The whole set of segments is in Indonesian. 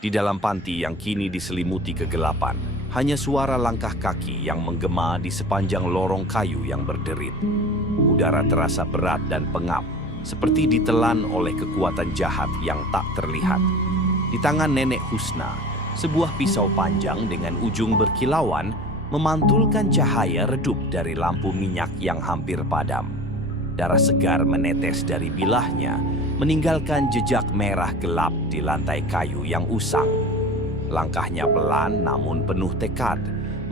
Di dalam panti yang kini diselimuti kegelapan, hanya suara langkah kaki yang menggema di sepanjang lorong kayu yang berderit. Udara terasa berat dan pengap, seperti ditelan oleh kekuatan jahat yang tak terlihat. Di tangan Nenek Husna, sebuah pisau panjang dengan ujung berkilauan memantulkan cahaya redup dari lampu minyak yang hampir padam. Darah segar menetes dari bilahnya, meninggalkan jejak merah gelap di lantai kayu yang usang. Langkahnya pelan namun penuh tekad,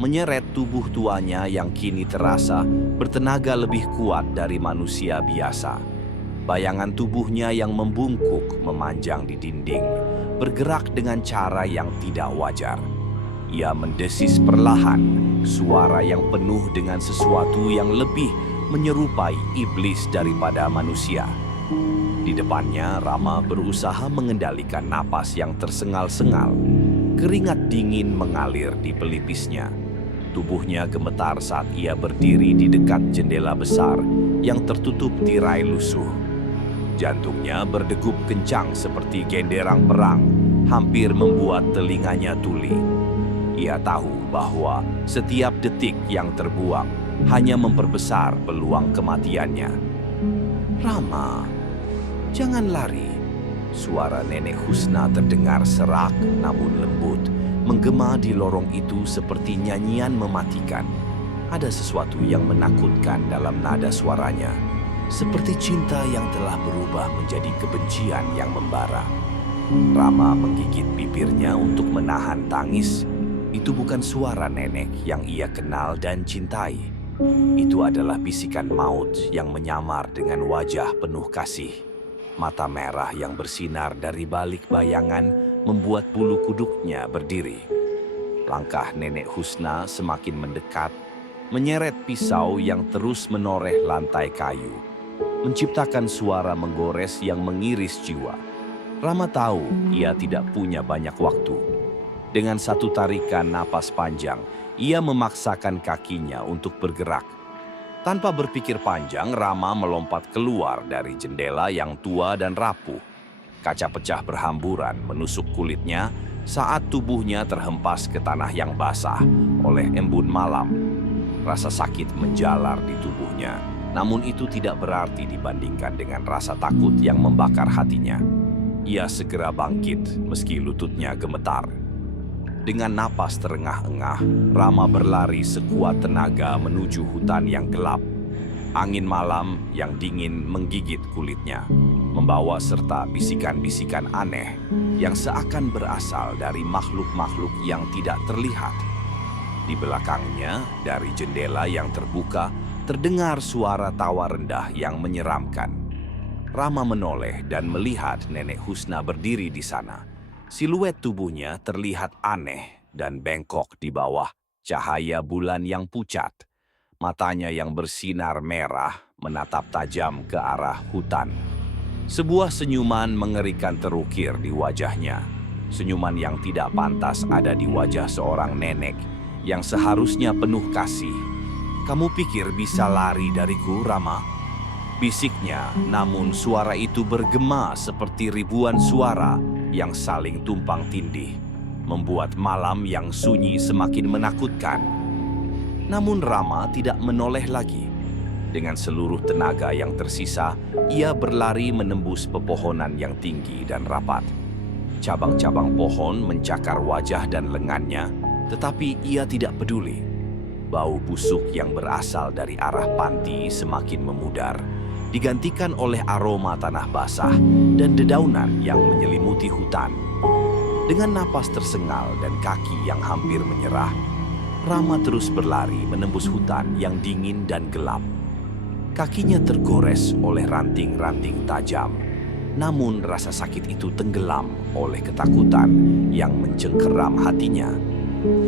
menyeret tubuh tuanya yang kini terasa bertenaga lebih kuat dari manusia biasa. Bayangan tubuhnya yang membungkuk memanjang di dinding, bergerak dengan cara yang tidak wajar. Ia mendesis perlahan, suara yang penuh dengan sesuatu yang lebih menyerupai iblis daripada manusia. Di depannya, Rama berusaha mengendalikan napas yang tersengal-sengal. Keringat dingin mengalir di pelipisnya. Tubuhnya gemetar saat ia berdiri di dekat jendela besar yang tertutup tirai lusuh. Jantungnya berdegup kencang seperti genderang perang, hampir membuat telinganya tuli. Ia tahu bahwa setiap detik yang terbuang hanya memperbesar peluang kematiannya. "Rama, jangan lari." Suara Nenek Husna terdengar serak namun lembut, menggema di lorong itu seperti nyanyian mematikan. Ada sesuatu yang menakutkan dalam nada suaranya, seperti cinta yang telah berubah menjadi kebencian yang membara. Rama menggigit bibirnya untuk menahan tangis. Itu bukan suara nenek yang ia kenal dan cintai. Itu adalah bisikan maut yang menyamar dengan wajah penuh kasih. Mata merah yang bersinar dari balik bayangan membuat bulu kuduknya berdiri. Langkah Nenek Husna semakin mendekat, menyeret pisau yang terus menoreh lantai kayu, menciptakan suara menggores yang mengiris jiwa. Rama tahu ia tidak punya banyak waktu. Dengan satu tarikan napas panjang, ia memaksakan kakinya untuk bergerak. Tanpa berpikir panjang, Rama melompat keluar dari jendela yang tua dan rapuh. Kaca pecah berhamburan menusuk kulitnya saat tubuhnya terhempas ke tanah yang basah oleh embun malam. Rasa sakit menjalar di tubuhnya, namun itu tidak berarti dibandingkan dengan rasa takut yang membakar hatinya. Ia segera bangkit meski lututnya gemetar. Dengan napas terengah-engah, Rama berlari sekuat tenaga menuju hutan yang gelap. Angin malam yang dingin menggigit kulitnya, membawa serta bisikan-bisikan aneh yang seakan berasal dari makhluk-makhluk yang tidak terlihat. Di belakangnya, dari jendela yang terbuka, terdengar suara tawa rendah yang menyeramkan. Rama menoleh dan melihat Nenek Husna berdiri di sana. Siluet tubuhnya terlihat aneh dan bengkok di bawah cahaya bulan yang pucat. Matanya yang bersinar merah menatap tajam ke arah hutan. Sebuah senyuman mengerikan terukir di wajahnya. Senyuman yang tidak pantas ada di wajah seorang nenek yang seharusnya penuh kasih. "Kamu pikir bisa lari dariku, Rama?" bisiknya, namun suara itu bergema seperti ribuan suara yang saling tumpang tindih, membuat malam yang sunyi semakin menakutkan. Namun Rama tidak menoleh lagi. Dengan seluruh tenaga yang tersisa, ia berlari menembus pepohonan yang tinggi dan rapat. Cabang-cabang pohon mencakar wajah dan lengannya, tetapi ia tidak peduli. Bau busuk yang berasal dari arah panti semakin memudar, digantikan oleh aroma tanah basah dan dedaunan yang menyelimuti hutan. Dengan napas tersengal dan kaki yang hampir menyerah, Rama terus berlari menembus hutan yang dingin dan gelap. Kakinya tergores oleh ranting-ranting tajam, namun rasa sakit itu tenggelam oleh ketakutan yang mencengkeram hatinya.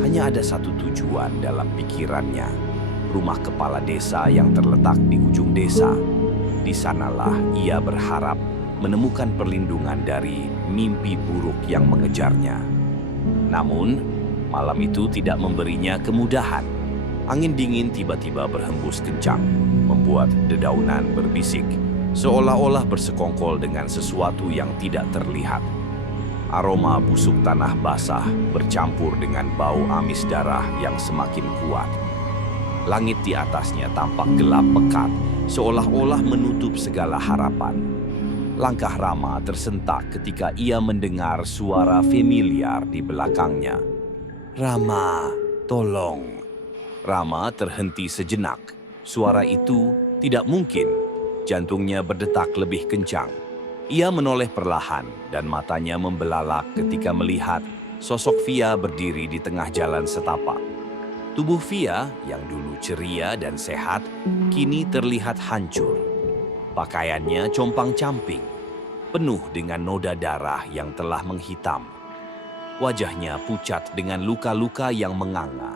Hanya ada satu tujuan dalam pikirannya, rumah kepala desa yang terletak di ujung desa. Di sanalah ia berharap menemukan perlindungan dari mimpi buruk yang mengejarnya. Namun, malam itu tidak memberinya kemudahan. Angin dingin tiba-tiba berhembus kencang, membuat dedaunan berbisik, seolah-olah bersekongkol dengan sesuatu yang tidak terlihat. Aroma busuk tanah basah bercampur dengan bau amis darah yang semakin kuat. Langit di atasnya tampak gelap pekat, seolah-olah menutup segala harapan. Langkah Rama tersentak ketika ia mendengar suara familiar di belakangnya. "Rama, tolong!" Rama terhenti sejenak. Suara itu tidak mungkin. Jantungnya berdetak lebih kencang. Ia menoleh perlahan dan matanya membelalak ketika melihat sosok Fia berdiri di tengah jalan setapak. Tubuh Fia yang dulu ceria dan sehat kini terlihat hancur. Pakaiannya compang-camping, penuh dengan noda darah yang telah menghitam. Wajahnya pucat dengan luka-luka yang menganga,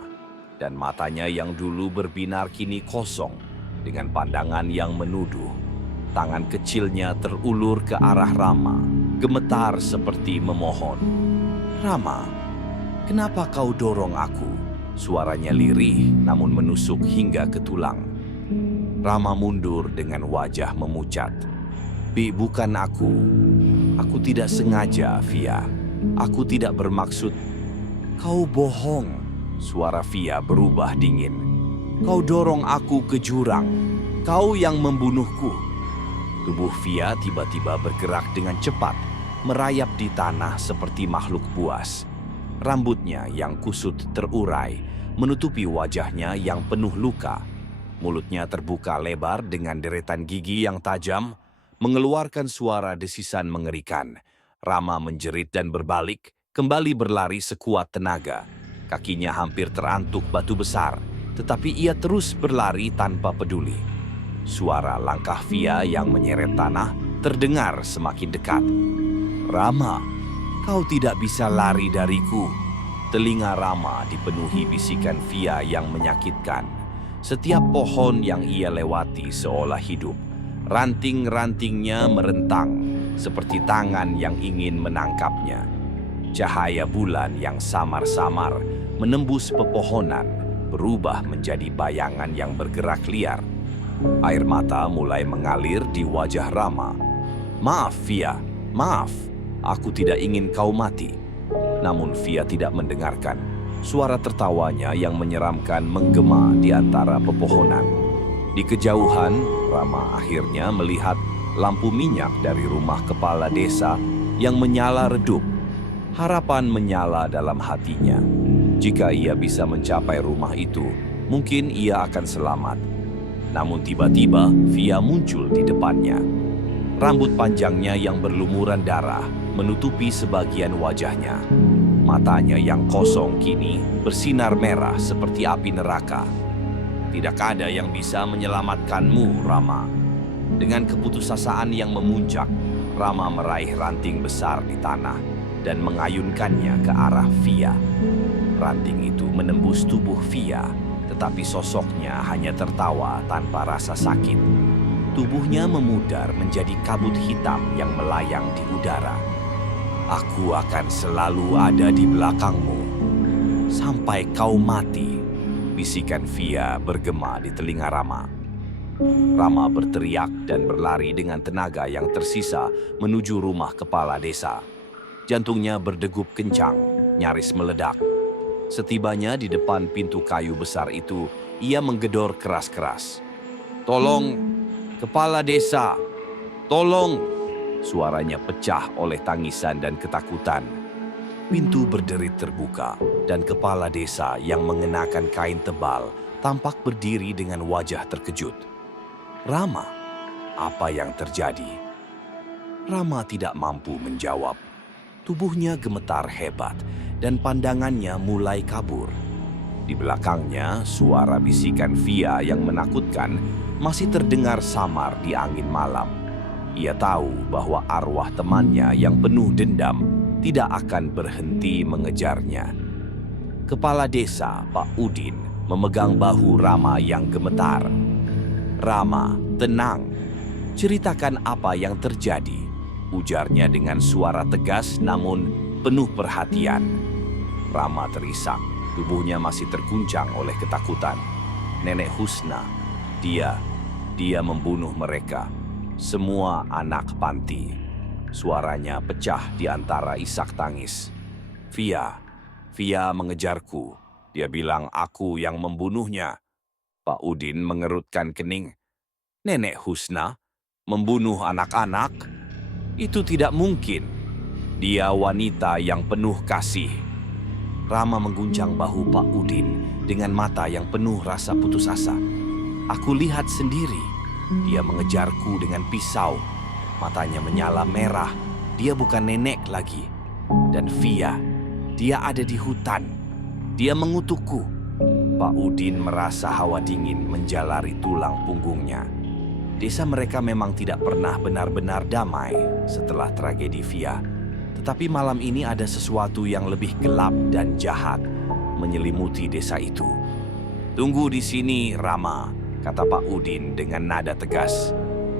dan matanya yang dulu berbinar kini kosong dengan pandangan yang menuduh. Tangan kecilnya terulur ke arah Rama, gemetar seperti memohon. "Rama, kenapa kau dorong aku?" Suaranya lirih namun menusuk hingga ke tulang. Rama mundur dengan wajah memucat. "Bi, bukan aku. Aku tidak sengaja, Fia. Aku tidak bermaksud." "Kau bohong." Suara Fia berubah dingin. "Kau dorong aku ke jurang. Kau yang membunuhku." Tubuh Fia tiba-tiba bergerak dengan cepat, merayap di tanah seperti makhluk buas. Rambutnya yang kusut terurai, menutupi wajahnya yang penuh luka. Mulutnya terbuka lebar dengan deretan gigi yang tajam, mengeluarkan suara desisan mengerikan. Rama menjerit dan berbalik, kembali berlari sekuat tenaga. Kakinya hampir terantuk batu besar, tetapi ia terus berlari tanpa peduli. Suara langkah Fia yang menyeret tanah terdengar semakin dekat. "Rama, kau tidak bisa lari dariku." Telinga Rama dipenuhi bisikan Fia yang menyakitkan. Setiap pohon yang ia lewati seolah hidup. Ranting-rantingnya merentang, seperti tangan yang ingin menangkapnya. Cahaya bulan yang samar-samar menembus pepohonan, berubah menjadi bayangan yang bergerak liar. Air mata mulai mengalir di wajah Rama. "Maaf, Fia, maaf. Aku tidak ingin kau mati." Namun Fia tidak mendengarkan. Suara tertawanya yang menyeramkan menggema di antara pepohonan. Di kejauhan, Rama akhirnya melihat lampu minyak dari rumah kepala desa yang menyala redup. Harapan menyala dalam hatinya. Jika ia bisa mencapai rumah itu, mungkin ia akan selamat. Namun tiba-tiba Fia muncul di depannya. Rambut panjangnya yang berlumuran darah menutupi sebagian wajahnya. Matanya yang kosong kini bersinar merah seperti api neraka. "Tidak ada yang bisa menyelamatkanmu, Rama." Dengan keputusasaan yang memuncak, Rama meraih ranting besar di tanah dan mengayunkannya ke arah Fia. Ranting itu menembus tubuh Fia, tetapi sosoknya hanya tertawa tanpa rasa sakit. Tubuhnya memudar menjadi kabut hitam yang melayang di udara. "Aku akan selalu ada di belakangmu sampai kau mati," bisikan Fia bergema di telinga Rama. Rama berteriak dan berlari dengan tenaga yang tersisa menuju rumah kepala desa. Jantungnya berdegup kencang, nyaris meledak. Setibanya di depan pintu kayu besar itu, ia menggedor keras-keras. "Tolong, kepala desa! Tolong!" Suaranya pecah oleh tangisan dan ketakutan. Pintu berderit terbuka, dan kepala desa yang mengenakan kain tebal tampak berdiri dengan wajah terkejut. "Rama, apa yang terjadi?" Rama tidak mampu menjawab. Tubuhnya gemetar hebat, dan pandangannya mulai kabur. Di belakangnya, suara bisikan Fia yang menakutkan masih terdengar samar di angin malam. Ia tahu bahwa arwah temannya yang penuh dendam tidak akan berhenti mengejarnya. Kepala desa, Pak Udin, memegang bahu Rama yang gemetar. "Rama, tenang. Ceritakan apa yang terjadi," ujarnya dengan suara tegas namun penuh perhatian. Rama terisak, tubuhnya masih terguncang oleh ketakutan. "Nenek Husna, dia membunuh mereka. Semua anak panti." Suaranya pecah di antara isak tangis. Via mengejarku. Dia bilang aku yang membunuhnya. Pak Udin mengerutkan kening. Nenek Husna membunuh anak-anak? Itu tidak mungkin. Dia wanita yang penuh kasih. Rama mengguncang bahu Pak Udin dengan mata yang penuh rasa putus asa. Aku lihat sendiri. Dia mengejarku dengan pisau. Matanya menyala merah. Dia bukan nenek lagi. Dan Via, dia ada di hutan. Dia mengutukku. Pak Udin merasa hawa dingin menjalari tulang punggungnya. Desa mereka memang tidak pernah benar-benar damai setelah tragedi Via. Tetapi malam ini ada sesuatu yang lebih gelap dan jahat menyelimuti desa itu. Tunggu di sini, Rama, kata Pak Udin dengan nada tegas.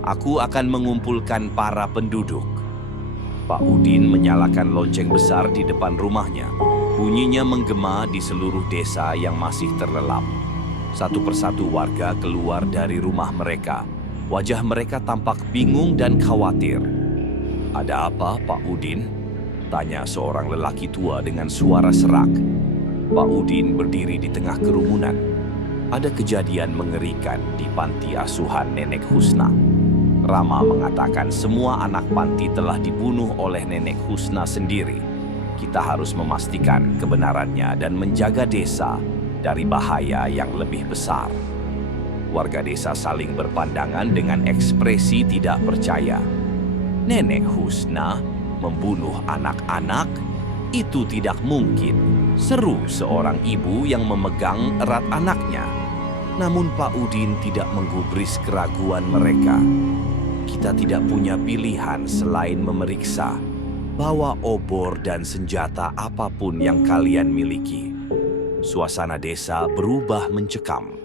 Aku akan mengumpulkan para penduduk. Pak Udin menyalakan lonceng besar di depan rumahnya. Bunyinya menggema di seluruh desa yang masih terlelap. Satu persatu warga keluar dari rumah mereka. Wajah mereka tampak bingung dan khawatir. Ada apa, Pak Udin? Tanya seorang lelaki tua dengan suara serak. Pak Udin berdiri di tengah kerumunan. Ada kejadian mengerikan di panti asuhan Nenek Husna. Rama mengatakan semua anak panti telah dibunuh oleh Nenek Husna sendiri. Kita harus memastikan kebenarannya dan menjaga desa dari bahaya yang lebih besar. Warga desa saling berpandangan dengan ekspresi tidak percaya. Nenek Husna membunuh anak-anak? Itu tidak mungkin, seru seorang ibu yang memegang erat anaknya. Namun Pak Udin tidak menggubris keraguan mereka. Kita tidak punya pilihan selain memeriksa. Bawa obor dan senjata apapun yang kalian miliki. Suasana desa berubah mencekam.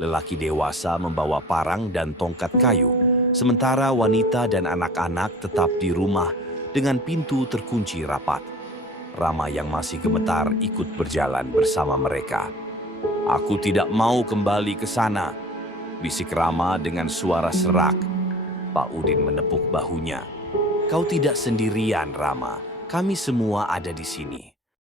Lelaki dewasa membawa parang dan tongkat kayu, sementara wanita dan anak-anak tetap di rumah dengan pintu terkunci rapat. Rama yang masih gemetar ikut berjalan bersama mereka. Aku tidak mau kembali ke sana, bisik Rama dengan suara serak. Pak Udin menepuk bahunya. Kau tidak sendirian, Rama. Kami semua ada di sini.